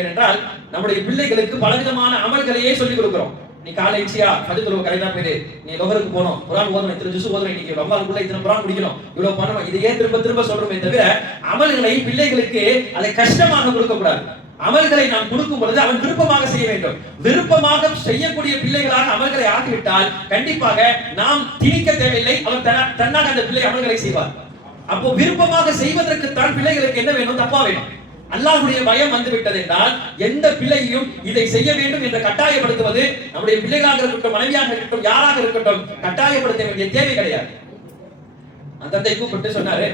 என்றால் நம்முடைய பிள்ளைகளுக்கு பலவிதமான அமல்களையே சொல்லிக் கொடுக்கிறோம். நீ காலைச்சியா ஃபஜ்ர் கரெக்டா போயிடு, நீ லொஹருக்கு போணும், குர்ஆன் ஓதணும், இத்தனை ஜுஸ் ஓதணும், இன்னைக்கு ரமலானுக்குள்ள இத்தனை குர்ஆன் முடிக்கணும், இவ்வளவு பண்ணணும், இதையே திரும்ப திரும்ப சொல்றோமே தவிர அமல்களை பிள்ளைகளுக்கு அதை கஷ்டமாக கொடுக்க கூடாது. அமல்களை நாம் கொடுக்கும் பொழுது அவன் விருப்பமாக செய்ய வேண்டும். விருப்பமாக செய்யக்கூடிய பிள்ளைகளாக அமல்களை ஆக்கிவிட்டால் கண்டிப்பாக நாம் திணிக்க தேவையில்லை, அவர் தன்னாக அந்த பிள்ளை அமல்களை செய்வார். அப்போ விருப்பமாக செய்வதற்கு தான் பிள்ளைகளுக்கு என்ன வேணும்? தப்பா வேணும். அல்லாஹ்வுடைய பயம் வந்து விட்டது என்றால் எந்த பிள்ளையையும் இதை செய்ய வேண்டும் என்று கட்டாயப்படுத்துவது நம்முடைய பிள்ளைகளாக இருக்கட்டும், மனைவியாக இருக்கட்டும், யாராக இருக்கட்டும், கட்டாயப்படுத்த வேண்டிய தேவை கிடையாது. அந்த தந்தை கூப்பிட்டு சொன்னாரு,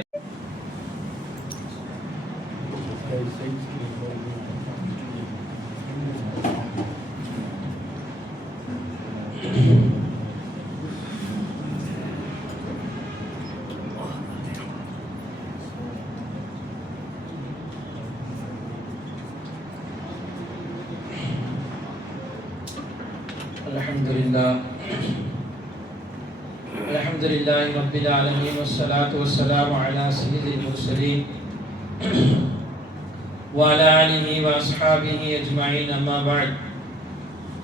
Alhamdulillahi Rabbil Alamin wassalatu wassalamu ala sayyidil mursalin wa ala alihi wa ashabihi ajma'in amma ba'd.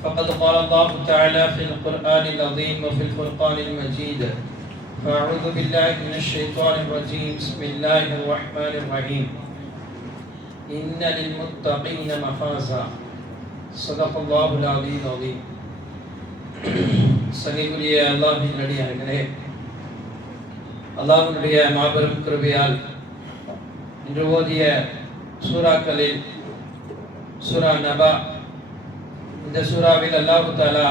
Faqad qala Allah ta'ala fil Qur'anil azim wa fil Furqanil majid. Fa'udhu billahi minash shaitanir rajim. Bismillahir rahmanir rahim. Inna lil muttaqina mafaza. Sadaqallahul aliyyul azim. சகிக்குரிய அல்லாஹ்வின் அடியார்களே, அல்லாஹ்வுடைய மாபெரும் கிருபையால் இன்று ஓதிய சூறாக்களில் சூரா நபா, இந்த சூறாவில் அல்லாஹ் தஆலா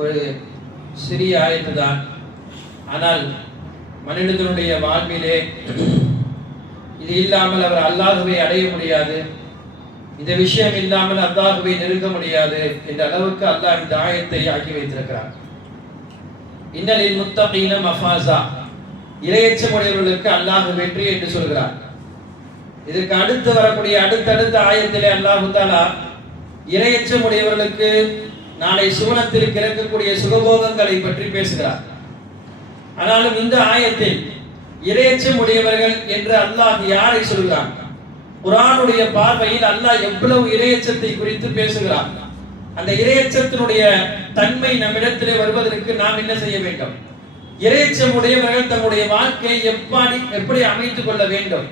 ஒரு சிறிய ஆயத்து தான், ஆனால் மனிதனுடைய வாழ்விலே இது இல்லாமல் அவர் அல்லாஹ்வை அடைய முடியாது, இந்த விஷயம் இல்லாமல் அல்லாஹ்வை நெருங்க முடியாது என்ற அளவுக்கு அல்லாஹ் இந்த ஆயத்தை ஆக்கி வைத்திருக்கிறார். இன்னலில் முத்தகீன மஃபாஸா, இறையச்சமுடையவர்களுக்கு அல்லாஹ் வெற்றி என்று சொல்கிறார். இதற்கு அடுத்து வரக்கூடிய அடுத்தடுத்த ஆயத்திலே அல்லாஹ் தஆலா இறையச்சமுடையவர்களுக்கு நாளை சுவனத்தில் கிடைக்கக்கூடிய சுகபோகங்களை பற்றி பேசுகிறார். ஆனாலும் இந்த ஆயத்தில் இறையச்சமுடையவர்கள் என்று அல்லாஹ் யாரை சொல்கிறார்? குர்ஆனுடைய பார்வையில் அல்லாஹ் எவ்வளவு இறையச்சத்தை குறித்து பேசுகிறார். அந்த இறையச்சத்தினுடைய தன்மை நம்மிடத்திலே வருவதற்கு நாம் என்ன செய்ய வேண்டும்? இறையச்சம் உடையவர்கள் தம்முடைய வாழ்க்கையை எப்படி அமைத்துக் கொள்ள வேண்டும்?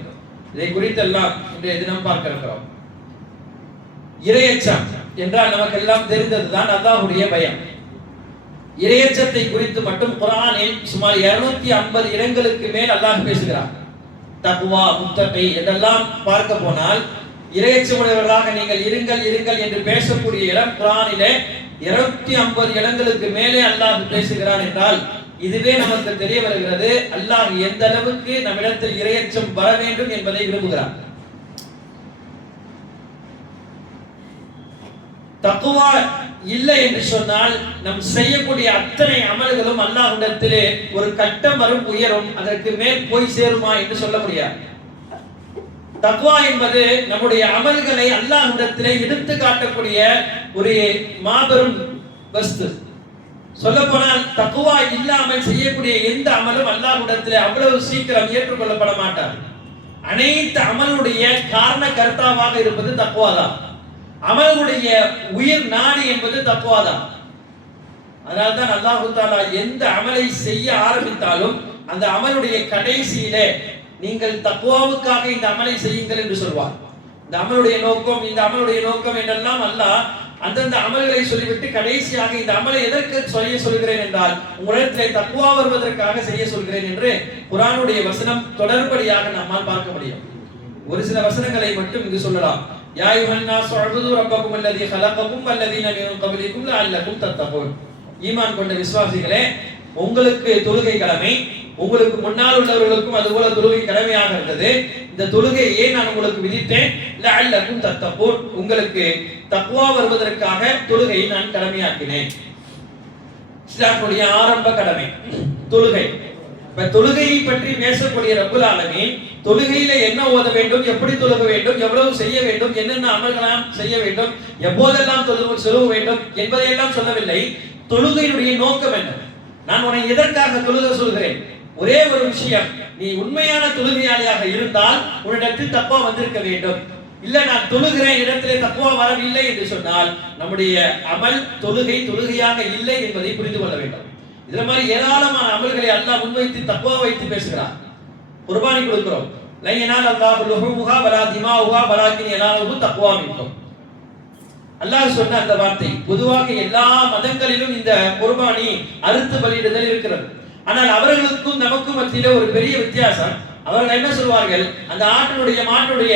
இதை குறித்தெல்லாம் இன்றைய தினம் பார்க்க இருக்கிறோம். இறையச்சம் என்றால் நமக்கு எல்லாம் தெரிந்ததுதான் அல்லாஹ்வுடைய பயம். இறையச்சத்தை குறித்து மட்டும் குர்ஆனில் சுமார் 250 இடங்களுக்கு மேல் அல்லாஹ் பேசுகிறார். தக்வா, முத்தகி என்றெல்லாம் பார்க்க போனால் இறையச்சமுடையவர்களாக நீங்கள் இருங்கள் இருங்கள் என்று பேசக்கூடிய இடம் குர்ஆனிலே 250 இடங்களுக்கு மேலே அல்லாஹ் பேசுகிறான் என்றால் இதுவே நமக்கு தெரிய வருகிறது அல்லாஹ் எந்த அளவுக்கு நம்மிடத்தில் இறையச்சம் வர வேண்டும் என்பதை விரும்புகிறார். தக்வா இல்லை என்று சொன்னால் நம் செய்யக்கூடிய அத்தனை அமல்களும் அல்லாஹ்விடத்திலே ஒரு கட்டம் வரும், உயரும், அதற்கு மேல் போய் சேருமா என்று சொல்ல முடியாது. தக்வா என்பது நம்முடைய அமல்களை அல்லாஹ்விடத்திலே எடுத்து காட்டக்கூடிய ஒரு மாபெரும் வஸ்து. சொல்ல போனால் தக்வா இல்லாமல் செய்யக்கூடிய எந்த அமலும் அல்லாஹ்விடத்திலே அவ்வளவு சீக்கிரம் ஏற்றுக்கொள்ளப்பட மாட்டார். அனைத்து அமலுடைய காரண கர்த்தாவாக இருப்பது தக்வா தான். அமலுடைய உயிர் நாடி என்பது தக்வா தான். அதனால்தான் அல்லாஹ் தஆலா எந்த அமலை செய்ய ஆரம்பித்தாலும் அந்த அமலுடைய கடைசியிலே நீங்கள் தக்வாவுக்காக இந்த அமலை செய்யுங்கள் என்று சொல்வார். இந்த அமலுடைய நோக்கம், இந்த அமலுடைய நோக்கம் என்றெல்லாம் அல்லாஹ் அந்தந்த அமல்களை சொல்லிவிட்டு கடைசியாக இந்த அமலை எதற்கு செய்ய சொல்கிறேன் என்றால் உங்களிடத்திலே தக்வா வருவதற்காக செய்ய சொல்கிறேன் என்று குர்ஆனுடைய வசனம் தொடர்படியாக நம்மால் பார்க்க முடியும். ஒரு சில வசனங்களை மட்டும் இங்கு சொல்லலாம். யா அய்யுஹன்னாஸ் உஅ்புது ரப்பக்கும் அல்லதீ خلقக்கும் வல்லதீன மின் கப்லிக்கும் லஅல்லகும் தத்தகூன். ஈமான் கொண்ட விசுவாசிகளே, உங்களுக்கு தொழுகை கடமை, உங்களுக்கு முன்னால் உள்ளவர்களுக்கும் அதுபோல தொழுகை கடமையாக இருந்தது. இந்த தொழுகையை நான் உங்களுக்கு விதித்தேன், லஅல்லகும் தத்தகூன், உங்களுக்கு தக்வா வருவதற்காக தொழுகையை நான் கடமையாக்கினேன். இஸ்லாமுடைய ஆரம்ப கடமை தொழுகை. தொழுகையை பற்றி பேசக்கூடிய ரப்புல் ஆலமீன் தொழுகையில என்ன ஓத வேண்டும், எப்படி தொழுக வேண்டும், எவ்வளவு செய்ய வேண்டும், என்னென்ன அமல்களாம் செய்ய வேண்டும், எப்போதெல்லாம் சொல்ல வேண்டும் என்பதையெல்லாம் சொல்லவில்லை. தொழுகையினுடைய நோக்கம் என்ன? நான் உன்னை எதற்காக தொழுக சொல்கிறேன்? ஒரே ஒரு விஷயம், நீ உண்மையான தொழுகையாளியாக இருந்தால் உன்னிடத்தில் தக்வா வந்திருக்க வேண்டும். இல்ல நான் தொழுகிறேன் இடத்திலே தக்வா வரவில்லை என்று சொன்னால் நம்முடைய அமல் தொழுகையாக இல்லை என்பதை புரிந்து கொள்ள வேண்டும். இதுல மாதிரி ஏராளமான அமல்களை அல்லாஹ் முன்வைத்து தக்வா வைத்து பேசுகிறார். குர்பானி கொடுக்கிறோம், லன் யனால அல்லாஹு லுஹூமுஹா வலா திமாஉஹா வலாக்கின் யனாலுஹு தக்வா மின்கும். அல்லாஹ் சொன்ன அந்த வார்த்தை பொதுவாக எல்லா மதங்களிலும் இந்த குர்பானி அறுத்து பலியிடுதல் இருக்கிறது. ஆனால் அவர்களுக்கும் நமக்கும் மத்தியிலே ஒரு பெரிய வித்தியாசம். அவர்கள் என்ன சொல்வார்கள், அந்த மாட்டுடைய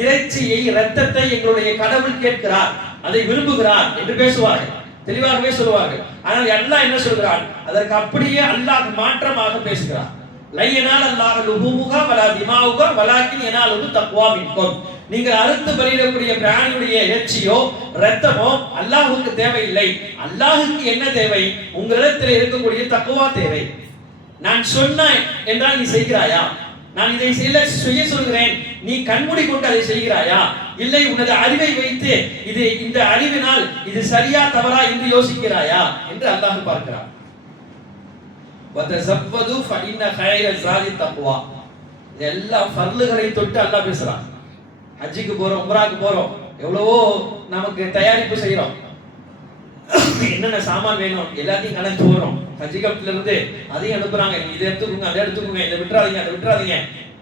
இறைச்சியை இரத்தத்தை எங்களுடைய கடவுள் கேட்கிறார், அதை விரும்புகிறார் என்று பேசுவார்கள், தெளிவாகவே சொல்வார்கள். ஆனால் அல்லாஹ் என்ன சொல்கிறான், அதற்கு அப்படியே அல்லாஹ் மாற்றமாக பேசுகிறார். லையனால் அல்லாஹ் லுஹூமுஹா வலா திமாஉஹா வலாக்கின் யனாலுஹு தக்வா மின்கும். நீங்கள் அறுத்து பலியிடக்கூடிய பிராணியுடைய இறைச்சியோ இரத்தமோ அல்லாஹ்வுக்கு தேவையில்லை. அல்லாஹ்வுக்கு என்ன தேவை, உங்களிடத்தில் இருக்கக்கூடிய தக்வா தேவை. நான் சொன்னேன் என்றால் நீ செய்கிறாயா, நான் இதை செய்ய சொல்கிறேன், நீ கண்மூடி கொண்டு அதை செய்கிறாயா, இல்லை உனது அறிவை வைத்து இந்த அறிவினால் இது சரியா தவறா என்று யோசிக்கிறாயா என்று அல்லாஹ் பார்க்கிறான். வதஸவது ஃபஇன்ன கைர ஸாதி தக்வா. இதெல்லாம் ஃபர்லுகளை தொட்டு அல்லாஹ் பேசுறான். ஹஜ்ஜுக்கு போறோம், உம்ராக்கு போறோம், எவ்வளவோ நமக்கு தயாரிப்பு செய்யறோம், என்னென்ன சாமான் வேணும் எல்லாத்தையும் கணக்கு போடுறோம். ஹஜ்ஜிகப்ல இருந்து அதையும் அனுப்புறாங்க, இதை எடுத்துக்கோங்க அதை எடுத்துக்கோங்க, இதை விட்டுறாதீங்க,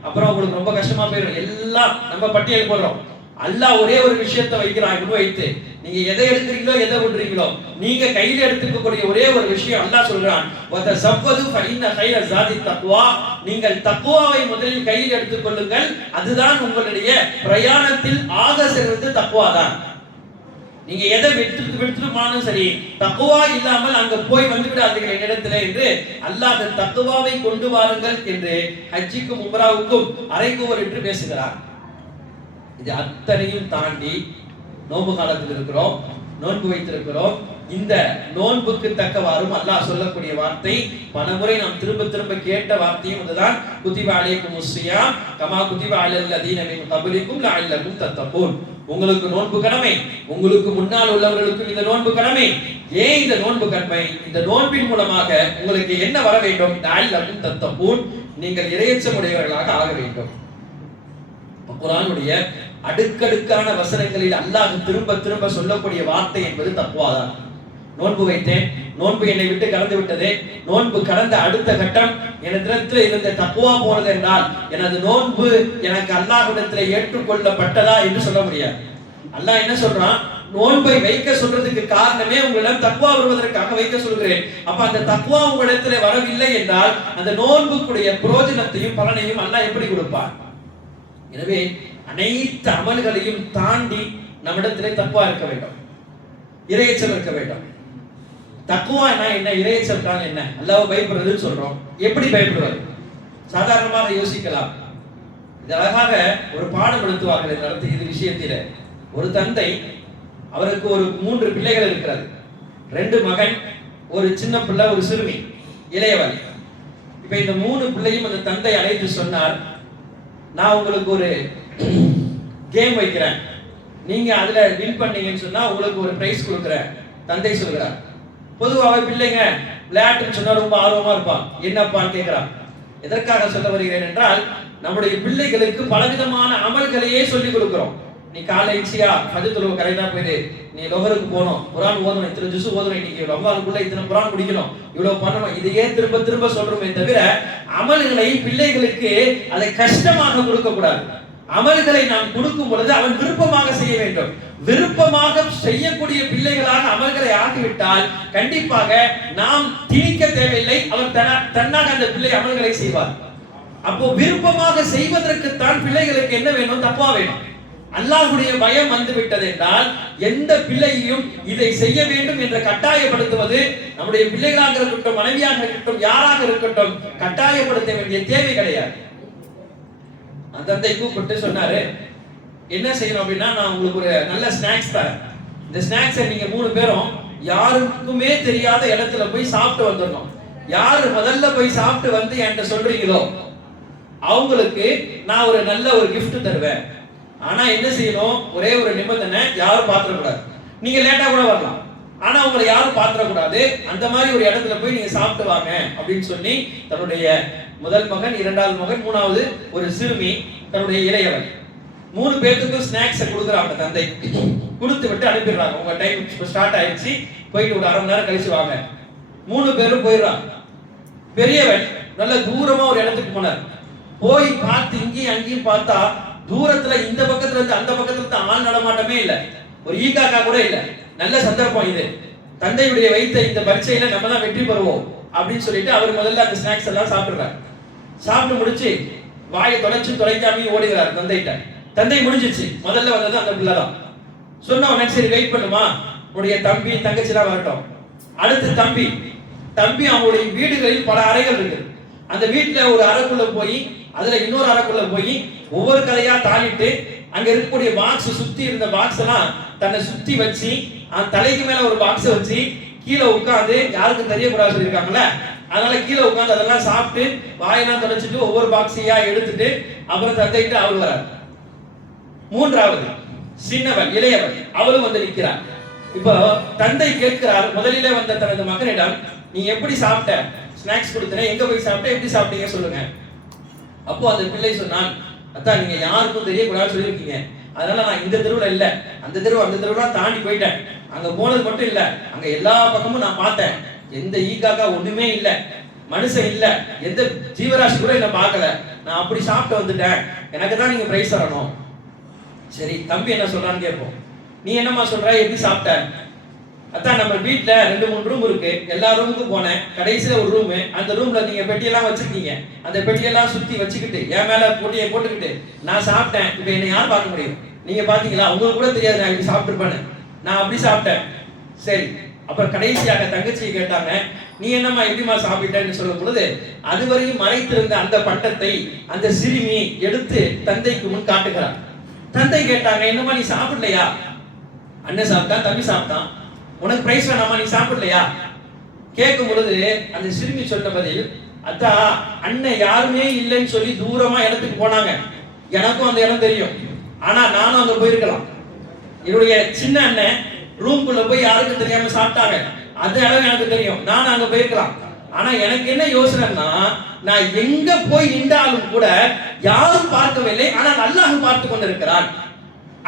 அப்புறம் உங்களுக்கு ரொம்ப கஷ்டமா போயிடும், எல்லாம் நம்ம பட்டியல் போடுறோம். அல்லாஹ் ஒரே ஒரு விஷயத்தை வைக்கிறான், வைத்து நீங்க எதை எடுக்கிறீங்களோ எதை விடுறீங்களோ நீங்க கையில எடுத்துக்கக்கூடிய ஒரே ஒரு விஷயம் அல்லாஹ் சொல்றான், வதஸவது ஃபஇன்ன கைர ஸாதி தக்வா. நீங்கள் தக்வாவை முதலில் கையில் எடுத்துக் கொள்ளுங்கள், அதுதான் உங்களுடைய பிரயாணத்தில் ஆக சிறந்தது தக்வா தான். நீங்க எதை விட்டுமானும் சரி, தக்வா இல்லாமல் அங்க போய் வந்து விடாதீர்கள் என்னிடத்திலே என்று அல்லாஹ் தக்வாவை கொண்டு வாருங்கள் என்று ஹஜ்ஜிக்கும் உம்ராவுக்கும் அறைகூவல் என்று பேசுகிறார். இது அத்தனையும் தாண்டி நோன்பு காலத்தில் இருக்கிறோம், நோன்பு வைத்திருக்கிறோம். இந்த நோன்புக்கு தக்கவாறும் அல்லாஹ் சொல்லக்கூடிய வார்த்தை பலமுறை நாம் திரும்ப திரும்ப கேட்ட வார்த்தையும் அதுதான், குதிப அலைக்குமுஸ் ஸியாம் கமா குதிப அலல் லதீன மின் கப்லிக்கும் லஅல்லகும் தத்தகூன். உங்களுக்கு நோன்பு கடமை, உங்களுக்கு முன்னால் உள்ளவர்களுக்கும் இந்த நோன்பு கடமை. ஏன் இந்த நோன்பு கடமை? இந்த நோன்பின் மூலமாக உங்களுக்கு என்ன வர வேண்டும், லஅல்லகும் தத்தகூன், நீங்கள் இறையச்சம் உடையவர்களாக ஆக வேண்டும். குர்ஆனுடைய அடுக்கடுக்கான வசனங்களில் அல்லாஹ் திரும்ப திரும்ப சொல்லக்கூடிய வார்த்தை என்பது தக்வாதான். நோன்பு வைத்தேன், நோன்பு என்னை விட்டு கடந்து விட்டதே, நோன்பு கடந்த அடுத்த கட்டம் எனதிடத்தில் இருந்த தக்வா போனது என்றால் எனது நோன்பு எனக்கு அல்லாஹ்விடத்தில் ஏற்றுக்கொள்ளப்பட்டதா என்று சொல்ல முடியாது. அல்லாஹ் என்ன சொல்றான், நோன்பை வைக்க சொல்றதுக்கு காரணமே உங்களிடம் தக்வா வருவதற்காக வைக்க சொல்கிறேன். அப்ப அந்த தக்வா உங்களிடத்தில் வரவில்லை என்றால் அந்த நோன்புக்குடைய பிரயோஜனத்தையும் பலனையும் அல்லாஹ் எப்படி கொடுப்பார்? எனவே அனைத்து அமல்களையும் தாண்டி நம்மிடத்திலே தக்வா இருக்க வேண்டும், இறையச்சம் இருக்க வேண்டும். தக்வா என்ன, இறையச்சம் என்ன? அல்லாஹ்வை பயப்படுறதுன்னு சொல்றோம். எப்படி பயப்படுவது? சாதாரணமாக யோசிக்கலாம். இது அழகாக ஒரு பாடம் எடுத்துவார்கள் நடத்தி இது விஷயத்தில. ஒரு தந்தை, அவருக்கு ஒரு 3 பிள்ளைகள் இருக்கிறது. 2 மகன், ஒரு சின்ன பிள்ளை, ஒரு சிறுமி, இளையவன். இப்ப இந்த 3 பிள்ளையும் அந்த தந்தை அழைத்து சொன்னார், நான் உங்களுக்கு ஒரு கேம் வைக்கிறேன், நீங்க அதுல வின் பண்ணீங்கன்னு சொன்னா உங்களுக்கு ஒரு பிரைஸ் கொடுக்குறேன். தந்தை சொல்கிறார். பொதுவாக பிள்ளைங்க விளையாட்டுன்னு சொன்னா ரொம்ப ஆர்வமா இருப்பான். என்னப்பான்னு கேட்கிறான். எதற்காக சொல்ல வருகிறேன் என்றால், நம்முடைய பிள்ளைகளுக்கு பலவிதமான அமல்களையே சொல்லிக் கொடுக்கிறோம். நீ காலை இச்சியா ஃபஜ்ர் தொழுவ கரெக்டா போயிடு, நீ லொஹருக்கு போகணும், குர்ஆன் ஓதணும், இத்தனை ஜுஸ் ஓதணும், இன்னைக்கு ரமலானுக்குள்ள இத்தனை குர்ஆன் முடிக்கணும், இவ்வளவு பண்ணணும், இதையே திரும்ப திரும்ப சொல்றோமே தவிர அமல்களை பிள்ளைகளுக்கு அதை கஷ்டமாக கொடுக்க கூடாது. அமல்களை நாம் கொடுக்கும் பொழுது அவன் விருப்பமாக செய்ய வேண்டும். விருப்பமாக செய்யக்கூடிய பிள்ளைகளாக அமல்களை ஆகிவிட்டால் கண்டிப்பாக நாம் திணிக்க தேவையில்லை, அவர் தன்னாக அந்த பிள்ளை அமல்களை செய்வார். அப்போ விருப்பமாக செய்வதற்கு தான் பிள்ளைகளுக்கு என்ன வேணும், தக்வா வேணும். அல்லாஹ்வுடைய பயம் வந்து விட்டது என்றால் எந்த பிள்ளையையும் இதை செய்ய வேண்டும் என்று கட்டாயப்படுத்துவது, நம்முடைய பிள்ளைகளாக இருக்கட்டும், மனைவியாக இருக்கட்டும், யாராக இருக்கட்டும், கட்டாயப்படுத்த வேண்டிய தேவை கிடையாது. அந்த தந்தை கூப்பிட்டு சொன்னாரு, என்ன செய்யணும் அப்படின்னா, நான் உங்களுக்கு ஒரு நல்ல ஸ்நாக்ஸ் தரேன். இந்த ஸ்நாக்ஸை நீங்க 3 பேரும் யாருக்குமே தெரியாத இடத்துல போய் சாப்பிட்டு வந்துடணும். யாரு முதல்ல போய் சாப்பிட்டு வந்து என்கிட்ட சொல்றீங்களோ அவங்களுக்கு நான் ஒரு நல்ல ஒரு கிஃப்ட் தருவேன். ஆனா என்ன செய்யணும், ஒரே ஒரு நிபந்தனை, யாரும் பாத்திரக்கூடாது. நீங்க லேட்டா கூட வரலாம், ஆனா உங்களை யாரும் பாத்திரக்கூடாது. அந்த மாதிரி ஒரு இடத்துல போய் நீங்க சாப்பிட்டு வாங்க அப்படின்னு சொல்லி தன்னுடைய முதல் மகன், 2வது மகன், 3வது ஒரு சிறுமி, தன்னுடைய இளையவன் 3 பேத்துக்கும் ஸ்நாக்ஸை கொடுக்குறாங்க தந்தை. கொடுத்து விட்டு அனுப்பிடுறாங்க. உங்க டைம் ஸ்டார்ட் ஆயிடுச்சு, போயிட்டு ஒரு அரை மணி நேரம் கழிச்சு வாங்க. 3 பேரும் போயிடுறாங்க. பெரியவன் நல்ல தூரமா ஒரு இடத்துக்கு போனார். போய் பார்த்து இங்கேயும் அங்கேயும் பார்த்தா தூரத்துல இந்த பக்கத்துல இருந்து அந்த பக்கத்துல இருந்து ஆள் நடமாட்டமே இல்ல, ஒரு ஈகாக்கா கூட இல்ல. நல்ல சந்தர்ப்பம் இது, தந்தையுடைய வைத்த இந்த பரீட்சையில நம்ம தான் வெற்றி பெறுவோம் அப்படின்னு சொல்லிட்டு அவர் முதல்ல அந்த ஸ்நாக்ஸ் எல்லாம் சாப்பிடுறாரு. சாப்பிட்டு முடிச்சு வாயை தொலைக்காம ஓடுகிறார் தந்தைகிட்ட. தந்தை முடிஞ்சிச்சு, முதல்ல வந்தது அந்த பிள்ளை தான். சொன்ன உடனே சரி வெயிட் பண்ணுமா, உடைய தம்பி தங்கச்சி தான் வரட்டும். அடுத்து தம்பி அவங்களுடைய வீடுகளில் பல அறைகள் இருக்கு. அந்த வீட்டுல ஒரு அறைக்குள்ள போய் அதுல இன்னொரு அறைக்குள்ள போய் ஒவ்வொரு கதையா தாளிட்டு அங்க இருக்கக்கூடிய பாக்ஸ் சுத்தி இருந்த பாக்ஸ் எல்லாம் தன்னை சுத்தி வச்சு அந்த தலைக்கு மேல ஒரு பாக்ஸ் வச்சு கீழே உட்காந்து, யாருக்கும் தெரியக்கூடாது சொல்லியிருக்காங்கல்ல, அதனால கீழே உட்காந்து அதெல்லாம் சாப்பிட்டு வாயெல்லாம் தொலைச்சிட்டு ஒவ்வொரு பாக்ஸையா எடுத்துட்டு அப்புறம் தந்தைகிட்ட அவள் வரார். 3வது சின்னவள் இளையவள் அவளும் வந்து நிற்கிறார். இப்போ தந்தை கேட்கிறார் முதலிலே வந்த தனது மகனிடம், நீ எப்படி சாப்பிட்ட, ஸ்நாக்ஸ் கொடுத்தேன், எங்க போய் சாப்பிட்ட, எப்படி சாப்பிட்டீங்க சொல்லுங்க. அப்போ அந்த பிள்ளை சொன்னான், அதான் நீங்க யாருக்கும் தெரியக்கூடாதுன்னு சொல்லியிருக்கீங்க, அதனால நான் இந்த தெருவுல இல்ல, அந்த தெருவுலாம் தாண்டி போயிட்டேன். அங்க போனது மட்டும் இல்ல, அங்க எல்லா பக்கமும் நான் பார்த்தேன், எந்த ஈகாக்கா ஒண்ணுமே இல்ல, மனுஷன் இல்ல, எந்த ஜீவராசி கூட என்ன பார்க்கல, நான் அப்படி சாப்பிட்டு வந்துட்டேன், எனக்கு தான் நீங்க பிரைஸ் தரணும். சரி தம்பி என்ன சொல்றான்னு கேட்போம். நீ என்னம்மா சொல்ற, எப்படி சாப்பிட்ட? அதான் நம்ம வீட்டுல 2-3 ரூம் இருக்கு, எல்லா ரூமுக்கும் போனேன், கடைசியில ஒரு ரூம், அந்த ரூம்ல நீங்க பெட்டியெல்லாம் வச்சிருக்கீங்க, அந்த பெட்டியெல்லாம் சுத்தி வச்சுக்கிட்டு என் மேல போட்டியை போட்டுக்கிட்டு நான் சாப்பிட்டேன். இப்ப என்ன யார் பார்க்க முடியும்? நீங்க பாத்தீங்களா? உங்களுக்கு கூட தெரியாது நான் இப்படி சாப்பிட்டுருப்பேன்னு. நான் அப்படி சாப்பிட்டேன். சரி, அப்புறம் கடைசியாக தங்கச்சியை கேட்டாங்க, நீ என்னம்மா எப்படிமா சாப்பிட்டேன்னு சொல்லும் பொழுது அதுவரையும் மறைத்திருந்த அந்த பட்டத்தை அந்த சிறுமி எடுத்து தந்தைக்கு முன் காட்டுகிறார். தந்தை கேட்டாங்க, என்னம்மா நீ சாப்பிடலையா? அண்ணன் சாப்பிட்டான், தம்பி சாப்பிட்டான், உனக்கு பிரைஸ் வேணாமா, நீ சாப்பிடலையா? கேட்கும் பொழுது அந்த சிறுமி சொன்ன பதில், அத்தா அண்ணன் யாருமே இல்லைன்னு சொல்லி தூரமா இடத்துக்கு போனாங்க, எனக்கும் அந்த இடம் தெரியும், ஆனா நானும் அங்க போயிருக்கலாம். என்னுடைய சின்ன அண்ணன் ரூம்குள்ள போய் யாருக்கும் தெரியாம சாப்பிட்டாங்க, அந்த இடம் எனக்கு தெரியும், நானும் அங்க போயிருக்கலாம். ஆனா எனக்கு என்ன யோசனைன்னா, நான் எங்க போய் நின்றாலும் கூட யாரும் பார்க்கவில்லை, ஆனால் அல்லாஹ் பார்த்து கொண்டிருக்கிறான்.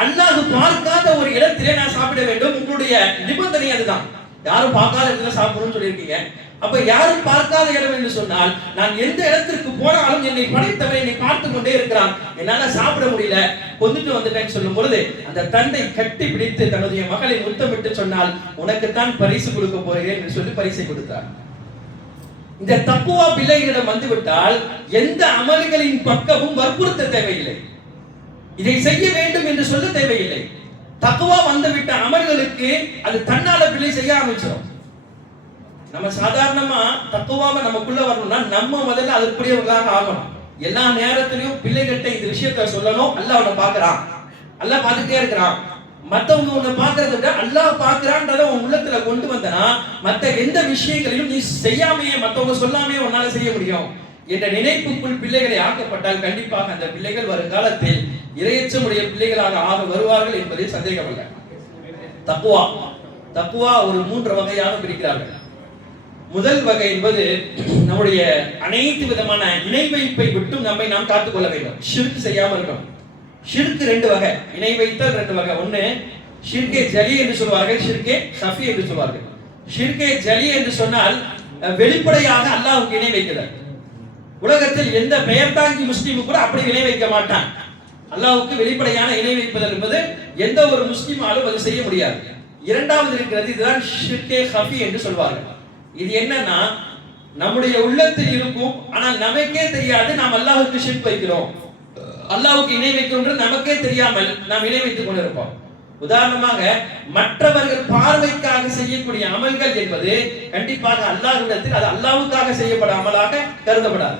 அல்லாஹ் பார்க்காத ஒரு இடத்திலே நான் சாப்பிட வேண்டும். உங்களுடைய நிபந்தனை அதுதான், யாரும் பார்க்காத இடத்துல சாப்பிடணும்னு சொல்லியிருக்கீங்க. அப்ப யாரும் பார்க்காத இடம் என்று சொன்னால் நான் எந்த இடத்திற்கு போனாலும் என்னை படைத்தவன் என்னை பார்த்து கொண்டே இருக்கிறான், என்னால சாப்பிட முடியல, கொண்டுட்டு வந்துட்டேன்னு சொல்லும் பொழுது அந்த தந்தை கட்டி பிடித்து தன்னுடைய மகளை முத்தமிட்டு சொன்னால், உனக்குத்தான் பரிசு கொடுக்க போகிறேன் என்று சொல்லி பரிசை கொடுத்தார். இந்த தக்குவா பிள்ளைகளிடம் வந்துவிட்டால் எந்த அமல்களின் பக்கமும் வற்புறுத்த தேவையில்லை, இதை செய்ய வேண்டும் என்று சொல்ல தேவையில்லை. தக்குவா வந்துவிட்ட அமல்களுக்கு அது தன்னால பிள்ளை செய்ய ஆரம்பிச்சிடும். நம்ம சாதாரணமா தக்குவாவை நமக்குள்ள வரணும்னா நம்ம முதல்ல அதற்குரியவர்களாக ஆகணும். எல்லா நேரத்திலையும் பிள்ளைகள்கிட்ட இந்த விஷயத்த சொல்லணும், அல்லாஹ் அவனை பார்க்கறான், அல்லாஹ் பார்த்துட்டே இருக்கிறான், மத்தவங்க உன்னை பார்க்கறத விட அல்லாஹ் பார்க்கறான்றத உன் உள்ளத்துல கொண்டு வந்தனா மத்த எந்த விஷயங்களையும் நீ செய்யாமையே மத்தவங்க சொல்லாமையே உன்னால செய்ய முடியும் என்ற நினைப்புக்குள் பிள்ளைகளை ஆக்கப்பட்டால் கண்டிப்பாக அந்த பிள்ளைகள் வருங்காலத்தில் இறையச்சமுடைய பிள்ளைகளாக ஆக வருவார்கள் என்பதில் சந்தேகமில்லை. தக்குவா ஒரு 3 வகையாக பிரிக்கிறார்கள். முதல் வகை என்பது நம்முடைய அனைத்து விதமான இணை வைப்பை விட்டும் நம்மை நாம் காத்துக்கொள்ள வேண்டும், ஷிர்க் செய்யாமல் இருக்கணும். ஷிர்க் 2 வகை, இணை வைத்தல் 2 வகை. ஒன்னு ஷிர்கே ஜலி என்று சொல்வார்கள், ஷிர்கே ஷஃபி என்று சொல்வார்கள். ஷிர்கே ஜலி என்று சொன்னால் வெளிப்படையாக அல்லாஹ்வுக்கு இணை வைக்கிறார். உலகத்தில் எந்த பெயர் தாங்கி முஸ்லீம் கூட அப்படி இணை வைக்க மாட்டான். அல்லாஹ்வுக்கு வெளிப்படையான இணை வைப்பது என்பது எந்த ஒரு முஸ்லிமாலும் அது செய்ய முடியாது. இரண்டாவது இருக்கிறது, இதுதான் ஷிர்கே ஷஃபி என்று சொல்வார்கள். இது என்னன்னா நம்முடைய உள்ளத்தில் இருக்கும், ஆனால் நமக்கே தெரியாது நாம் அல்லாஹ்வுக்கு ஷிர்க் வைக்கிறோம், அல்லாஹ்வுக்கு இணை வைக்கிறோம் நமக்கே தெரியாமல் நாம் இணை வைத்துக் கொண்டிருப்போம். உதாரணமாக மற்றவர்கள் பார்வைக்காக செய்யக்கூடிய அமல்கள் என்பது கண்டிப்பாக அல்லாஹ்விடத்தில் அது அல்லாஹ்வுக்காக செய்யப்பட அமலாக கருதப்படாது.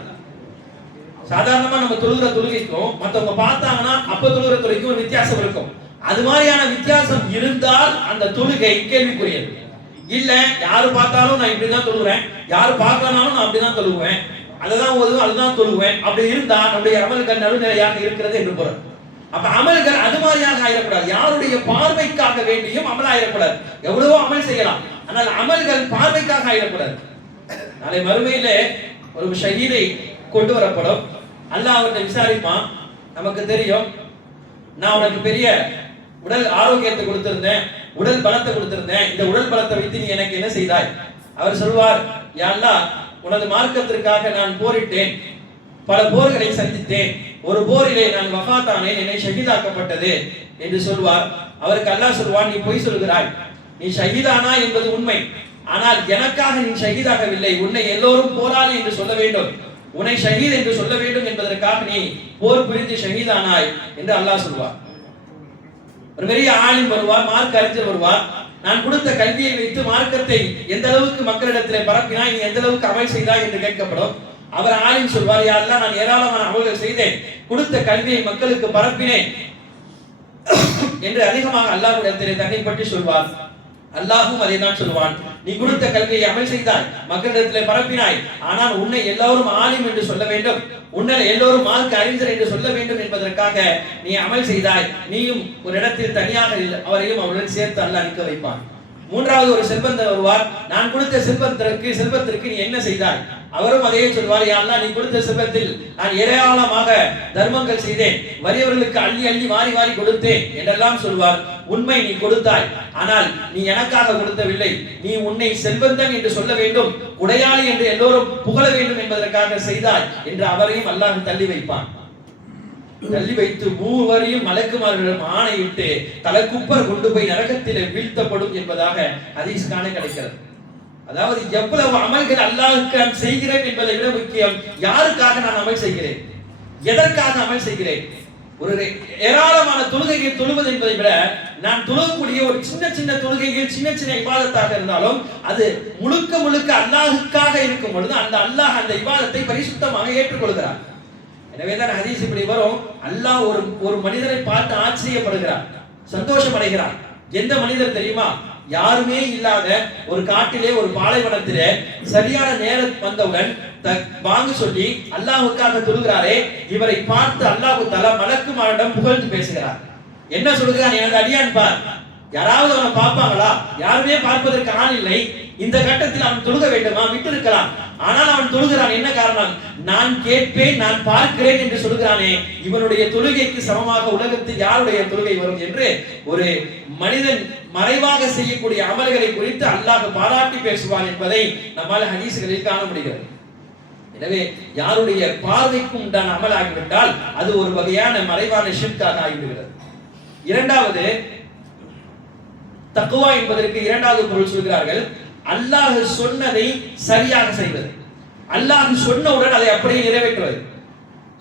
சாதாரணமா நம்ம தொழுகிற தொழுகைக்கும் மற்றவங்க பார்த்தாங்கன்னா அப்ப தொழுகிற தொழுகைக்கும் ஒரு வித்தியாசம் இருக்கும். அது மாதிரியான வித்தியாசம் இருந்தால் அந்த தொழுகை கேள்விக்குரியது. இல்ல யாரு பார்த்தாலும் நான் இப்படிதான் தொழுகிறேன், யாரு பார்க்கலனாலும் நான் அப்படிதான் தொழுவேன், அததான் ஓதுவேன், அதுதான் தொழுவேன், அப்படி இருந்தா நம்முடைய அமல்கள் நடுநிலையாக இருக்கிறது என்று பொருள். அப்ப அமல்கள் அது மாதிரியாக ஆயிடக்கூடாது, யாருடைய பார்வைக்காக வேண்டியும் அமல் ஆயிடக்கூடாது. எவ்வளவோ அமல் செய்யலாம், ஆனால் அமல்கள் பார்வைக்காக ஆயிடக்கூடாது. நாளை மறுமையிலே ஒரு ஷஹீதை கொண்டு வரப்படும், அல்லாஹ் அவர்கிட்ட விசாரிப்பான். நமக்கு தெரியும் நான் உனக்கு பெரிய உடல் ஆரோக்கியத்தை கொடுத்திருந்தேன், உடல் பலத்தை கொடுத்திருந்தேன், இந்த உடல் பலத்தை வைத்து நீ எனக்கு என்ன செய்தாய்? அவர் சொல்வார், யா அல்லாஹ், உனது மார்க்கத்திற்காக நான் போரிட்டேன், பல போர்களை சந்தித்தேன், ஒரு போரிலே நான் வஃபாத்தானேன், என்னை ஷஹீதாக்கப்பட்டது என்று சொல்வார். அவருக்கு அல்லாஹ் சொல்வான், நீ பொய் சொல்கிறாய், நீ ஷஹீதானா என்பது உண்மை, ஆனால் எனக்காக நீ ஷஹீதாகவில்லை, உன்னை எல்லோரும் போராளி என்று சொல்ல வேண்டும், உன்னை ஷஹீத் என்று சொல்ல வேண்டும் என்பதற்காக நீ போர் புரிந்து ஷஹீதானாய் என்று அல்லாஹ் சொல்வார். ஒரு பெரிய ஆலிம் வருவார், மார்க்க அறிஞர் வருவார், நான் கொடுத்த கல்வியை வைத்து மார்க்கத்தை எந்த அளவுக்கு மக்களிடத்தில் பரப்பினாய், நீ எந்த அளவுக்கு அமல் செய்தாய் என்று கேட்கப்படும். அவர் ஆலிம் சொல்வார், யா அல்லாஹ், நான் ஏராளமான அமல்கள் செய்தேன், கொடுத்த கல்வியை மக்களுக்கு பரப்பினேன் என்று அதிகமாக அல்லாஹ்விடத்திலே தன்னை பற்றி சொல்வார். அல்லாஹ்வும் அதை தான் சொல்வான், நீ கொடுத்த கல்வியை அமல் செய்தாய், மக்களிடத்திலே பரப்பினாய், ஆனால் உன்னை எல்லோரும் ஆலிம் என்று சொல்ல வேண்டும், உன்னை எல்லோரும் மார்க்க அறிஞர் என்று சொல்ல வேண்டும் என்பதற்காக நீ அமல் செய்தாய், நீயும் ஒரு இடத்தில் தனியாக அவரையும் அவருடன் சேர்த்து அல்லாஹ் நிற்க வைப்பான். மூன்றாவது ஒரு செல்வந்தர் வருவார், நான் கொடுத்த செல்வத்திற்கு நீ என்ன செய்தாய்? அவரும் அதையே சொல்வார், யா அல்லாஹ், நீ கொடுத்த செல்வத்தில் நான் ஏராளமாக தர்மங்கள் செய்தேன், வறியவர்களுக்கு அள்ளி அள்ளி வாரி வாரி கொடுத்தேன் என்றெல்லாம் சொல்வார். உண்மை, நீ கொடுத்தாய், ஆனால் நீ எனக்காக கொடுத்தவில்லை, நீ உன்னை செல்வந்தன் என்று சொல்ல வேண்டும், உடையாளி என்று எல்லோரும் புகழ வேண்டும் என்பதற்காக செய்தாய் என்று அவரையும் அல்லாஹ் தள்ளி வைப்பான். தள்ளி வைத்து மூவரையும் மலக்குமார்களிடம் ஆணையிட்டு தலைக்குப்பர் கொண்டு போய் நரகத்திலே வீழ்த்தப்படும் என்பதாக ஹதீஸ் காண கிடைக்கிறது. அதாவது எவ்வளவு அமல்கள் அல்லாஹ்வுக்கு நான் செய்கிறேன் என்பதை விட முக்கியம், யாருக்காக நான் அமல் செய்கிறேன், எதற்காக அமல் செய்கிறேன். ஒரு ஏராளமான தொழுகைகள் தொழுவது என்பதை விட நான் தொழக்கூடிய ஒரு சின்ன சின்ன தொழுகைகள், சின்ன சின்ன இபாதத்தாக இருந்தாலும் அது முழுக்க முழுக்க அல்லாஹ்வுக்காக இருக்கும் பொழுது அந்த அல்லாஹ் அந்த இபாதத்தை பரிசுத்தமாக ஏற்றுக்கொள்கிறார். எனவேதான் ஹதீஸ் இப்படி வரும், அல்லாஹ் ஒரு மனிதரை பார்த்து ஆச்சரியப்படுகிறார், சந்தோஷம் அடைகிறார். எந்த மனிதர் தெரியுமா? யாருமே இல்லாத ஒரு காட்டிலே, ஒரு பாலைவனத்திலே சரியான நேரம் வந்தவுடன் வாங்க சொல்லி அல்லாஹ்வுக்காக தொழுகிறாரே, இவரை பார்த்து அல்லாஹ் தஆலா மலக்குமாரிடம் புகழ்ந்து பேசுகிறார். என்ன சொல்கிறான்? எனது அடியான் பார், யாராவது அவனை பார்ப்பாங்களா? யாருமே பார்ப்பதற்கு ஆள் இல்லை. இந்த கட்டத்தில் அவன் தொழுக வேண்டுமா? விட்டு இருக்கலாம். ஆனால் அவன் தொழுகிறான். என்ன காரணம்? நான் கேட்பேன், நான் பார்க்கிறேன் என்று சொல்கிறானே, இவனுடைய தொழுகைக்கு சமமாக உலகத்தில் யாருடைய தொழுகை வரும் என்று ஒரு மனிதன் மறைவாக செய்யக்கூடிய அமல்களை குறித்து அல்லாஹ் பாராட்டி பேசுவான் என்பதை நம்மால் ஹதீஸ்களில் காண முடிகிறது. எனவே யாருடைய பார்வைக்கும் உண்டான அமல் ஆகிவிட்டால் அது ஒரு வகையான மறைவான ஷிர்காக ஆகிவிடுகிறது. இரண்டாவது, தக்வா என்பதற்கு இரண்டாவது பொருள் சொல்கிறார்கள், அல்லாஹ் சொன்னதை சரியாக செய்வது. அல்லாஹ் சொன்னவுடன் அதை அப்படியே நிறைவேற்றுவது.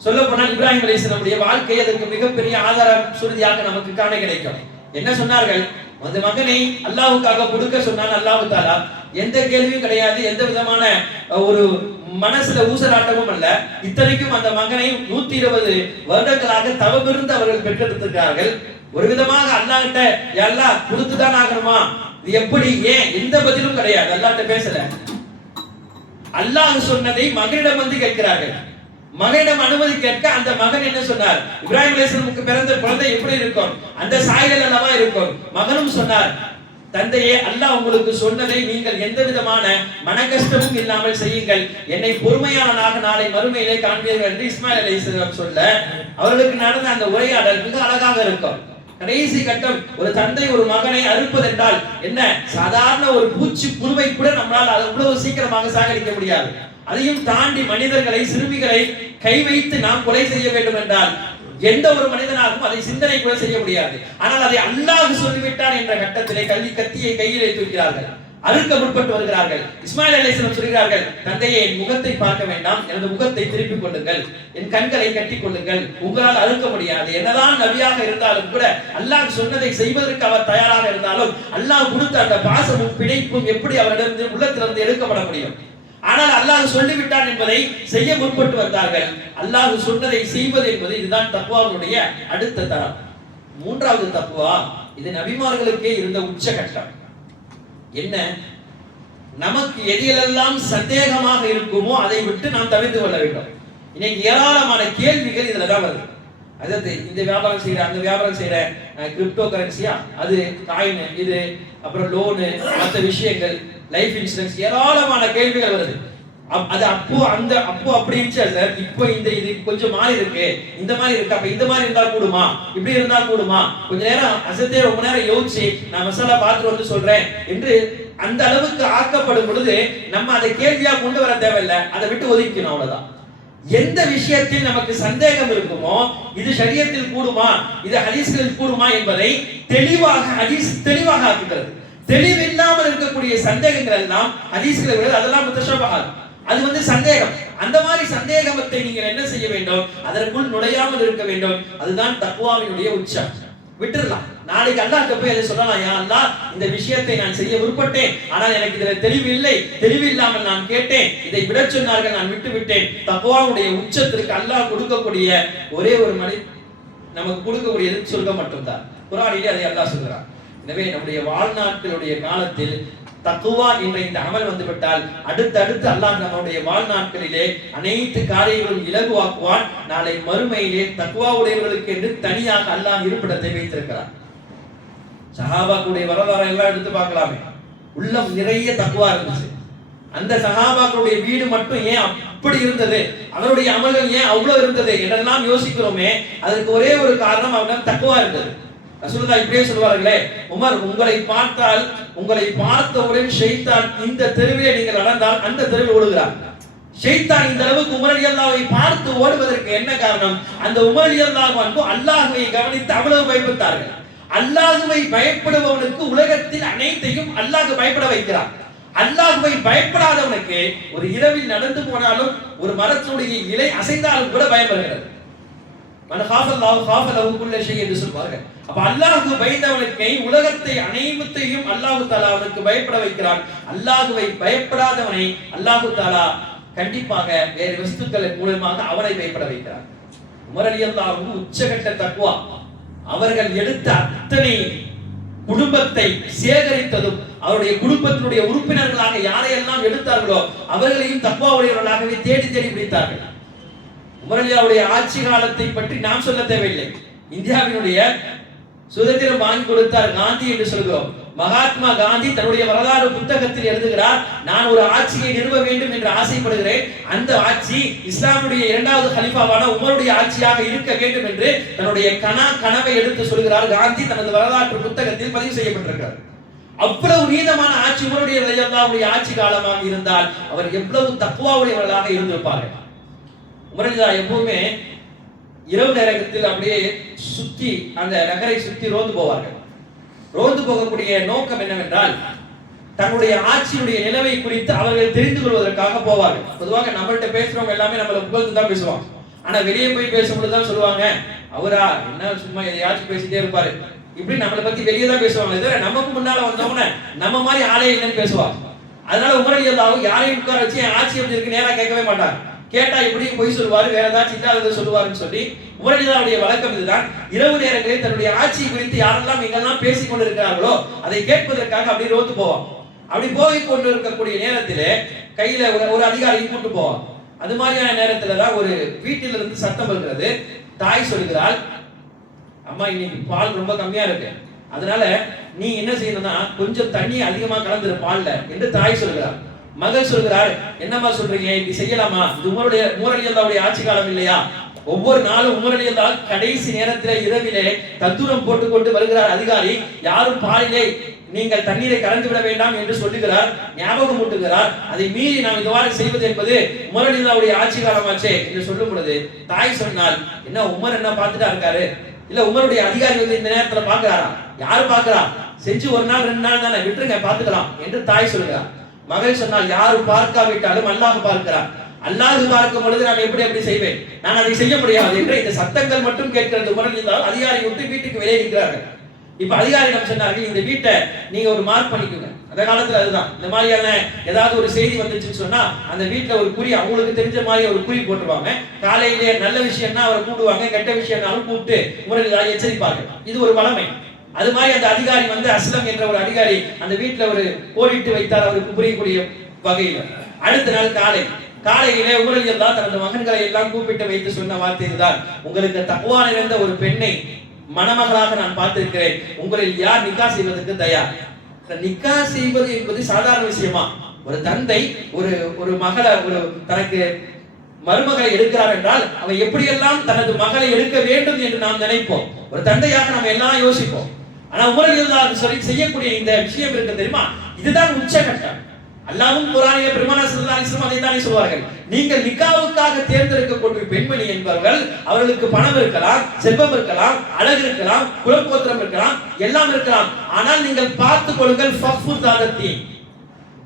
சொல்ல போனால் இப்ராஹிம் அலைஹிஸ்ஸலாமுடைய வாழ்க்கை அதற்கு மிகப்பெரிய ஆதாரம் சுருதியாக நமக்கு காண கிடைக்கும். என்ன சொன்னார்கள்? அந்த மகனை அல்லாஹ்வுக்காக கொடுக்க சொன்னான் அல்லாஹ் தஆலா. எந்த கேள்வியும் கிடையாது, எந்த விதமான ஒரு மனசுல ஊசலாட்டமும் அல்ல. இத்தனைக்கும் அந்த மகனை 120 வருடங்களாக தவமிருந்து அவர்கள் பெற்றெடுத்திருக்கிறார்கள். ஒரு விதமாக அல்லாஹ் கிட்ட அல்லாஹ் கொடுத்துதான் ஆகணுமா, இது எப்படி, ஏன், எந்த பதிலும் கிடையாது. அல்லாஹ்ட்ட பேசல. அல்லாஹ் சொன்னதை மகனிடம் வந்து கேட்கிறார்கள். மகனிடம் அனுமதி கேட்க அந்த மகன் என்ன சொன்னார்? இப்ராஹிம் அலைஹிஸ்ஸலாமுக்கு பிறந்த குழந்தை எப்படி இருக்கும்? அந்த சாயலில் அல்லவா இருக்கும். மகனும் சொன்னார், தந்தையே, அல்லாஹ் உங்களுக்கு சொன்னதை நீங்கள் எந்த விதமான மன கஷ்டமும் இல்லாமல் செய்யுங்கள், என்னை பொறுமையானனாக நாளை மறுமையிலே காண்பீர்கள் என்று இஸ்மாயில் அலைஹிஸ்ஸலாம் சொல்ல அவர்களுக்கு நடந்த அந்த உரையாடல் மிக அழகாக இருக்கும். கடைசி கட்டம், ஒரு தந்தை ஒரு மகனை அறுப்பதென்றால் என்ன, சாதாரண ஒரு பூச்சி புழுவை கூட நம்மளால் அவ்வளவு சீக்கிரமாக சாகடிக்க முடியாது. அதையும் தாண்டி மனிதர்களை, சிறுமிகளை கை வைத்து நாம் கொலை செய்ய வேண்டும் என்றால் எந்த ஒரு மனிதனாகவும் அதை சிந்தனை கூட செய்ய முடியாது. ஆனால் அதை அல்லாஹ் சொல்லிவிட்டான் என்ற கட்டத்திலே கத்தியை கையிலே தூக்கிறார்கள், அறுக்க முற்பட்டு வருகிறார்கள். இஸ்மாயில் அலைஹிஸ்ஸலாம் சொல்கிறார்கள், தந்தையே, என் முகத்தை பார்க்க வேண்டாம், எனது முகத்தை திருப்பிக் கொள்ளுங்கள், என் கண்களை கட்டிக் கொள்ளுங்கள், உங்களால் அறுக்க முடியாது. என்னதான் நபியாக இருந்தாலும் கூட, அல்லாஹ் சொன்னதை செய்வதற்கு அவர் தயாராக இருந்தாலும் அல்லாஹ் கொடுத்த அந்த பாசமும் பிணைப்பும் எப்படி அவரிடம் உள்ளத்திலிருந்து எடுக்கப்பட முடியும்? ஆனால் அல்லாஹ் சொல்லிவிட்டான் என்பதை செய்ய முற்பட்டு வந்தார்கள். அல்லாஹ் சொன்னதை செய்வது என்பது இதுதான் தக்வாவுடைய அடுத்த தரம். மூன்றாவது தக்வா, இது நபிமார்களுக்கே இருந்த உச்சகட்டம். என்ன? நமக்கு எதிலெல்லாம் சந்தேகமாக இருக்குமோ அதை விட்டு நாம் தவிர்த்து கொள்ள வேண்டும். இன்னைக்கு ஏராளமான கேள்விகள் இதுல தான் வருது. அதாவது இந்த வியாபாரம் செய்யற, அந்த வியாபாரம் செய்யற, கிரிப்டோ கரன்சியா, அது காயின், இது அப்புறம் லோனு, மற்ற விஷயங்கள், லைஃப் இன்சூரன்ஸ், ஏராளமான கேள்விகள் வருது. அது அப்போ அப்படி இருந்துச்சு சார். இப்போ இது கொஞ்சம் மாறி இருக்கு, இந்த மாதிரி இருக்கு, அப்ப இந்த மாதிரி இருந்தா கூடுமா, இப்படி இருந்தா கூடுமா, கொஞ்ச நேரம் அசத்தே ரொம்ப நேரம் யோசிச்சு நான் மசாலா பார்த்துட்டு வந்து சொல்றேன் என்று அந்த அளவுக்கு ஆக்கப்படும் பொழுது நம்ம அதை கேள்வியா கொண்டு வர தேவையில்லை, அதை விட்டு ஒதுக்கணும், அவ்வளவுதான். எந்த விஷயத்தில் நமக்கு சந்தேகம் இருக்குமோ, இது ஷரியத்தில் கூடுமா, இது ஹதீஸ்களில் கூடுமா என்பதை தெளிவாக ஹதீஸ் தெளிவாக ஆக்குகிறது. தெளிவில்லாமல் இருக்கக்கூடிய சந்தேகங்கள் எல்லாம் ஹதீஸ்களை அதெல்லாம் முத்தஷபஹாத், அது சந்தேகம். அந்த மாதிரி சந்தேகத்தை நீங்கள் என்ன செய்ய வேண்டும், அதற்குள் நுழையாமல் இருக்க வேண்டும். அதுதான் தக்வாவினுடைய உச்சம். விட்டுறலாம். நாளைக்கு அல்லாஹ்ட்ட போய் அதை சொல்லலாம், யா அல்லாஹ் இந்த விஷயத்தை நான் செய்ய விருப்பப்பட்டேன், ஆனால் எனக்கு இதுல தெளிவு இல்லை, தெளிவு இல்லாமல் நான் கேட்டேன், இதை விட சொன்னார்கள், நான் விட்டு விட்டேன். தக்வாவுடைய உச்சத்திற்கு அல்லாஹ் கொடுக்கக்கூடிய ஒரே ஒரு நமக்கு கொடுக்கக்கூடியது சொர்க்கம் மட்டும்தான். குர்ஆனிலே அதை அல்லாஹ் சொல்கிறான். எனவே நம்முடைய வாழ்நாட்களுடைய காலத்தில் தக்குவா என்ற இந்த அமல் வந்துவிட்டால் அடுத்தடுத்து அல்லாஹ் நம்முடைய வாழ்நாட்களிலே அனைத்து காரியங்களும் இலகுவாக்குவான். நாளை மறுமையிலே தக்குவா உடையவர்களுக்கு என்று தனியாக அல்லாஹ் இருப்பிடத்தை வைத்திருக்கிறார். சஹாபாக்களுடைய வரலாறு எல்லாம் எடுத்து பார்க்கலாமே, உள்ளம் நிறைய தக்குவா இருந்துச்சு. அந்த சஹாபாக்களுடைய வீடு மட்டும் ஏன் அப்படி இருந்தது, அவருடைய அமல்கள் ஏன் அவ்வளவு இருந்தது என்றெல்லாம் யோசிக்கிறோமே, அதற்கு ஒரே ஒரு காரணம், அவரிடம் தக்குவா இருந்தது. ரசூலுல்லாஹ் இப்படியே சொல்வார்களே, உமர் உங்களை பார்த்தால், உங்களை பார்த்தவுடன் ஷைத்தான் இந்த தெருவிலே நீங்கள் நடந்தால் அந்த தெருவில் ஓடுகிறார். ஷைத்தான் இந்த அளவுக்கு உமர் ரலியல்லாஹுவை பார்த்து ஓடுவதற்கு என்ன காரணம், அந்த உமர் ரலியல்லாஹு அன்ஹு அல்லாஹ்வை கவனித்து அவ்வளவு பயப்பட்டார்கள். அல்லாஹ்வை பயப்படுபவனுக்கு உலகத்தில் அனைத்தையும் அல்லாஹ் பயப்பட வைக்கிறார். அல்லாஹ்வை பயப்படாதவனுக்கு ஒரு இரவில் நடந்து போனாலும் ஒரு மரத்துடைய இலை அசைந்தாலும் கூட பயம் வருகிறது. என்று சொல்வார்கள். அப்ப அல்லாஹ்வுக்கு பயந்தவனுக்கு உலகத்தை அனைத்தையும் அல்லாஹ் தஆலா அவனுக்கு பயப்பட வைக்கிறான். அல்லாஹ்வை பயப்படாதவனை அல்லாஹ் தஆலா கண்டிப்பாக வேறு வஸ்துக்களின் மூலமாக அவனை பயப்பட வைக்கிறான். உமர் ரலியல்லாஹு அன்ஹு உச்சகட்ட தக்வா. அவர்கள் எடுத்த அத்தனை குடும்பத்தை சேகரித்ததும், அவருடைய குடும்பத்தினுடைய உறுப்பினர்களாக யாரையெல்லாம் எடுத்தார்களோ அவர்களையும் தக்வா உடையவர்களாகவே தேடி தேடி பிடித்தார்கள். உமர் ரலியல்லாஹுடைய ஆட்சி காலத்தை பற்றி நாம் சொல்ல தேவையில்லை. இந்தியாவினுடைய சுதந்திரம் வாங்கி கொடுத்தார் காந்தி என்று சொல்கிறோம். மகாத்மா காந்தி தன்னுடைய வரலாறு புத்தகத்தில் எழுதுகிறார், நான் ஒரு ஆட்சியை நிறுவ வேண்டும் என்று ஆசைப்படுகிறேன். அந்த ஆட்சி இஸ்லாமுடைய இரண்டாவது கலிஃபாவான உமருடைய ஆட்சியாக இருக்க வேண்டும் என்று தன்னுடைய கனவை எடுத்து சொல்கிறார் காந்தி. தனது வரலாற்று புத்தகத்தில் பதிவு செய்யப்பட்டிருக்கிறார். அவ்வளவு நீதமான ஆட்சி உமருடைய ரலியல்லாஹுடைய ஆட்சி காலமாக இருந்தால் அவர் எவ்வளவு தக்வாவுடையவர்களாக இருந்திருப்பார்கள். உமர் ரலியல்லாஹு எப்பவுமே இரவு நேரத்தில் அப்படியே சுத்தி அந்த நகரை சுத்தி ரோந்து போவார்கள். ரோந்து போகக்கூடிய நோக்கம் என்னவென்றால், தன்னுடைய ஆட்சியுடைய நிலைமை குறித்து அவர்கள் தெரிந்து கொள்வதற்காக போவார்கள். பொதுவாக நம்மள்ட்ட பேசுறவங்க எல்லாமே நம்மள புகழ்ந்து தான் பேசுவாங்க. ஆனா வெளியே போய் பேசும்போது தான் சொல்லுவாங்க, அவரா என்ன சும்மா எதையாச்சும் பேசிட்டே இருப்பாரு, இப்படி நம்மளை பத்தி வெளியே தான் பேசுவாங்க. இது நமக்கு முன்னால வந்தவங்க நம்ம மாதிரி ஆளே இல்லைன்னு பேசுவாங்க. அதனால உமர் ரலியல்லாஹு யாரையும் உட்கார வச்சு ஆட்சி எப்படி இருக்கு நேரா கேட்கவே மாட்டாங்க. கேட்டா இப்படி பொய் சொல்லுவாரு, வேற ஏதாச்சும் இல்லாததை சொல்லுவாருன்னு சொல்லி உமர் ரலியல்லாஹுடைய வழக்கம் இதுதான். இரவு நேரங்களில் தன்னுடைய ஆட்சி குறித்து யாரெல்லாம் எங்கெல்லாம் பேசிக் கொண்டிருக்கிறார்களோ அதை கேட்பதற்காக அப்படி ரோந்து போவான். அப்படி போய் கொண்டு இருக்கக்கூடிய நேரத்திலே கையில ஒரு அதிகாரியும் கூட்டு போவான். அது மாதிரியான நேரத்துல தான் ஒரு வீட்டில இருந்து சத்தம் வருகிறது. தாய் சொல்கிறாள், அம்மா இன்னைக்கு பால் ரொம்ப கம்மியா இருக்கு, அதனால நீ என்ன செய்யணும்னா கொஞ்சம் தண்ணி அதிகமா கலந்துரு பால்ல என்று தாய் சொல்கிறார். மகள் சொல்கிறார், என்னம்மா சொல்றீங்க, இப்படி செய்யலாமா, இது உமர் ரலியல்லாஹுடைய ஆட்சி காலம் இல்லையா? ஒவ்வொரு நாளும் உமர் ரலியல்லாஹு கடைசி நேரத்திலே இரவிலே தந்தூரம் போட்டுக்கொண்டு வருகிறார் அதிகாரி. யாரும் பாலிலே நீங்கள் தண்ணீரை கலந்து விட வேண்டாம் என்று சொல்லுகிறார், ஞாபகம் ஊட்டுகிறார். அதை மீறி நாம் இவ்வாறு செய்வது என்பது உமர் ரலியல்லாஹுடைய ஆட்சி காலமாச்சே என்று சொல்லும் பொழுது தாய் சொன்னால், என்ன உமர் என்ன பார்த்துட்டா இருக்காரு, இல்ல உமருடைய அதிகாரி வந்து இந்த நேரத்துல பாக்குறாரா, யாரு பாக்குறா, செஞ்சு ஒரு நாள் 2 நாள் தானே விட்டுருங்க பாத்துக்கலாம் என்று தாய் சொல்கிறார். மகள் சொன்னால், யாரு பார்க்காவிட்டாலும் அல்லாஹ் பார்க்கிறார், அல்லாஹ் பார்க்கும் பொழுது நான் எப்படி செய்வேன், நான் அதை செய்ய முடியாது என்று இந்த சத்தங்கள் மட்டும் கேட்கிறது. உமர் ரலியல்லாஹு அதிகாரி விட்டு வீட்டுக்கு வெளியே நிற்கிறார்கள். இப்ப அதிகாரிடம் சொன்னார்கள், இந்த வீட்டை நீங்க ஒரு மார்க் பண்ணிக்கோங்க. அந்த காலத்துல அதுதான், இந்த மாதிரியான ஏதாவது ஒரு செய்தி வந்துச்சுன்னு சொன்னா அந்த வீட்டுல ஒரு குறி, அவங்களுக்கு தெரிஞ்ச மாதிரி ஒரு குறி போட்டுருவாங்க. காலையிலே நல்ல விஷயம்னா அவரை கூடுவாங்க, கெட்ட விஷயம்னாலும் கூப்பிட்டு உமர் ரலியல்லாஹு எச்சரிப்பார்கள். இது ஒரு வழமை. அது மாதிரி அந்த அதிகாரி வந்து அஸ்லம் என்ற ஒரு அதிகாரி அந்த வீட்டுல ஒரு கோடிட்டு வைத்தார், அவருக்கு புரியக்கூடிய வகையில். அடுத்த நாள் காலையிலே உமர் ரலியல்லாஹு தனது மகன்களை எல்லாம் கூப்பிட்டு வைத்து சொன்ன வார்த்தை இதுதான், உங்களுக்கு தக்வா நிறைந்த ஒரு பெண்ணை மணமகளாக நான் பார்த்திருக்கிறேன், உங்களில் யார் நிக்கா செய்வதற்கு தயார்? நிக்கா செய்வது என்பது சாதாரண விஷயமா? ஒரு தந்தை ஒரு ஒரு மகளை ஒரு தனக்கு மருமகளை எடுக்கிறார் என்றால் அவன் எப்படியெல்லாம் தனது மகளை எடுக்க வேண்டும் என்று நாம் நினைப்போம். ஒரு தந்தையாக நாம் எல்லாம் யோசிப்போம். ஆனா உமர் ரலியல்லாஹு சொல்லி செய்யக்கூடிய இந்த விஷயம் இருக்கு தெரியுமா, இதுதான் உச்சகட்டம். அல்லாஹ்வும் குர்ஆனிலே பெருமானார் ஸல்லல்லாஹு அலைஹி வஸல்லம் அதைத்தான் சொல்வார்கள். நீங்கள் நிக்காவுக்காக தேர்ந்தெடுக்கக்கூடிய பெண்மணி என்பவர்கள் அவர்களுக்கு பணம் இருக்கலாம், செல்வம் இருக்கலாம், அழகு இருக்கலாம், குலகோத்திரம் இருக்கலாம், எல்லாம் இருக்கலாம். ஆனால் நீங்கள் பார்த்துக் கொள்ளுங்கள் ஃபஃபு தாலத்தீன்,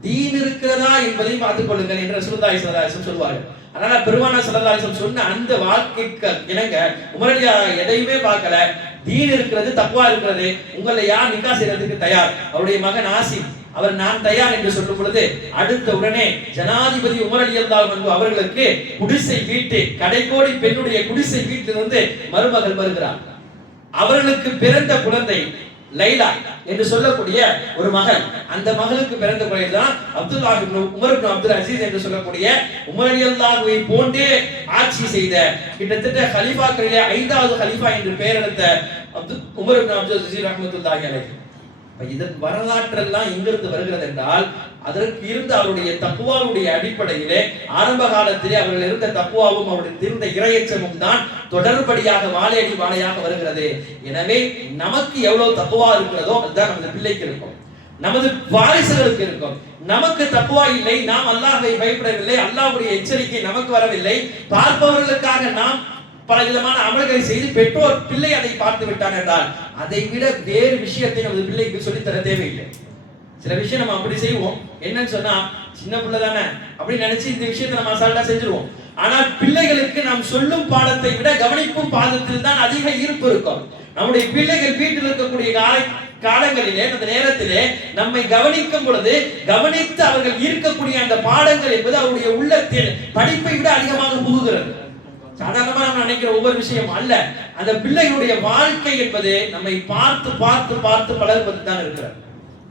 தீன் இருக்கிறதா என்பதை பார்த்துக் கொள்ளுங்கள் என்று ரசூலுல்லாஹி ஸல்லல்லாஹு அலைஹி வஸல்லம் சொல்வார்கள். அதனால பெருமானார் ஸல்லல்லாஹு அலைஹி வஸல்லம் சொன்ன அந்த வாக்குக்கு இணங்க உமர் எதையுமே பார்க்கல. தீன் இருக்கிறது, தக்வா இருக்கிறது, உங்களை யார் நிக்கா செய்யறதுக்கு தயார்? அவருடைய மகன் ஆசிம் அவர் நான் தயார் என்று சொல்லும் பொழுது அடுத்த உடனே ஜனாதிபதி உமர் ரலியல்லாஹு அன்ஹு அவர்களுக்கு குடிசை வீட்டு கடைக்கோடி பெண்ணுடைய குடிசை வீட்டிலிருந்து மருமகள் வருகிறார். அவர்களுக்கு பிறந்த குழந்தை லைலா என்று சொல்லக்கூடிய ஒரு மகள். அந்த மகளுக்கு பிறந்த குழந்தை தான் அப்துல்லாஹ் இப்னு உமர் இப்னு அப்துல் அசீஸ் என்று சொல்லக்கூடிய உமர் ரலியல்லாஹுவை போன்றே ஆட்சி செய்த கிட்டத்தட்ட கலீஃபாக்களிலே 5வது கலீஃபா என்று பெயர் எடுத்த உமர் இப்னு அப்துல் அசீஸ் ரஹ்மத்துல்லாஹி அலைஹி. இதன் வரலாற்றெல்லாம் எங்கிருந்து வருகிறது என்றால் அதற்கு இருந்த அவருடைய தக்வாவுடைய அடிப்படையிலே ஆரம்ப காலத்திலே அவர்கள் இருந்த தக்வாவும் அவருடைய இருந்த இறையச்சமும் தான் தொடர்படியாக வாழையடி வாழையாக வருகிறது. எனவே நமக்கு எவ்வளவு தக்வா இருக்கிறதோ அதுதான் நமது பிள்ளைக்கு இருக்கும், நமது வாரிசுகளுக்கு இருக்கும். நமக்கு தக்வா இல்லை, நாம் அல்லாஹ்வை பயப்படவில்லை, அல்லாஹ்வுடைய எச்சரிக்கை நமக்கு வரவில்லை, பார்ப்பவர்களுக்காக நாம் பல விதமான அமல்களை செய்து பெற்றோர் பிள்ளை அதை பார்த்து விட்டான் என்றால் அதை விட வேறு விஷயத்தை நமது பிள்ளைக்கு சொல்லித்தர தேவையில்லை. சில விஷயம் நம்ம அப்படி செய்வோம், என்னன்னு சொன்னா சின்ன பிள்ளை தானே அப்படின்னு நினைச்சு இந்த விஷயத்தை நம்ம அசால்ட்டா செஞ்சிருவோம். ஆனால் பிள்ளைகளுக்கு நாம் சொல்லும் பாடத்தை விட கவனிப்பும் பாடத்தில் தான் அதிக ஈர்ப்பு இருக்கும். நம்முடைய பிள்ளைகள் வீட்டில் இருக்கக்கூடிய காலங்களிலே அந்த நேரத்திலே நம்மை கவனிக்கும் பொழுது கவனித்து அவர்கள் ஈர்க்கக்கூடிய அந்த பாடங்கள் என்பது அவருடைய உள்ளத்தில் படிப்பை விட அதிகமாக புகுகிறது. சாதாரணமா நம்ம நினைக்கிற ஒவ்வொரு விஷயம் அல்ல, அந்த பிள்ளைகளுடைய வாழ்க்கை என்பது நம்மை பார்த்து பார்த்து பார்த்து பழகுவது தான் இருக்கிறது.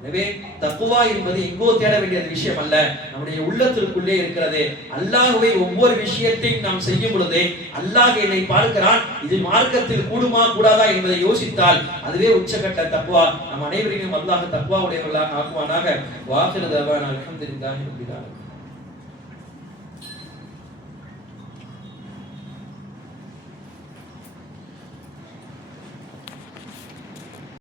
எனவே தக்வா என்பது எங்கோ தேட வேண்டிய விஷயம் அல்ல, நம்முடைய உள்ளத்திற்குள்ளே இருக்கிறது. அல்லாஹ்வை ஒவ்வொரு விஷயத்தையும் நாம் செய்யும் பொழுது அல்லாஹ் என்னை பார்க்கிறான், இது மார்க்கத்தில் கூடுமா கூடாதா என்பதை யோசித்தால் அதுவே உச்சகட்ட தக்வா. நம் அனைவரையும் அல்லாஹ் தக்வா உடையவர்களாக ஆக்குவானாக. வாஹிரு தஅவானா அல்ஹம்துலில்லாஹி ரப்பில் ஆலமீன்.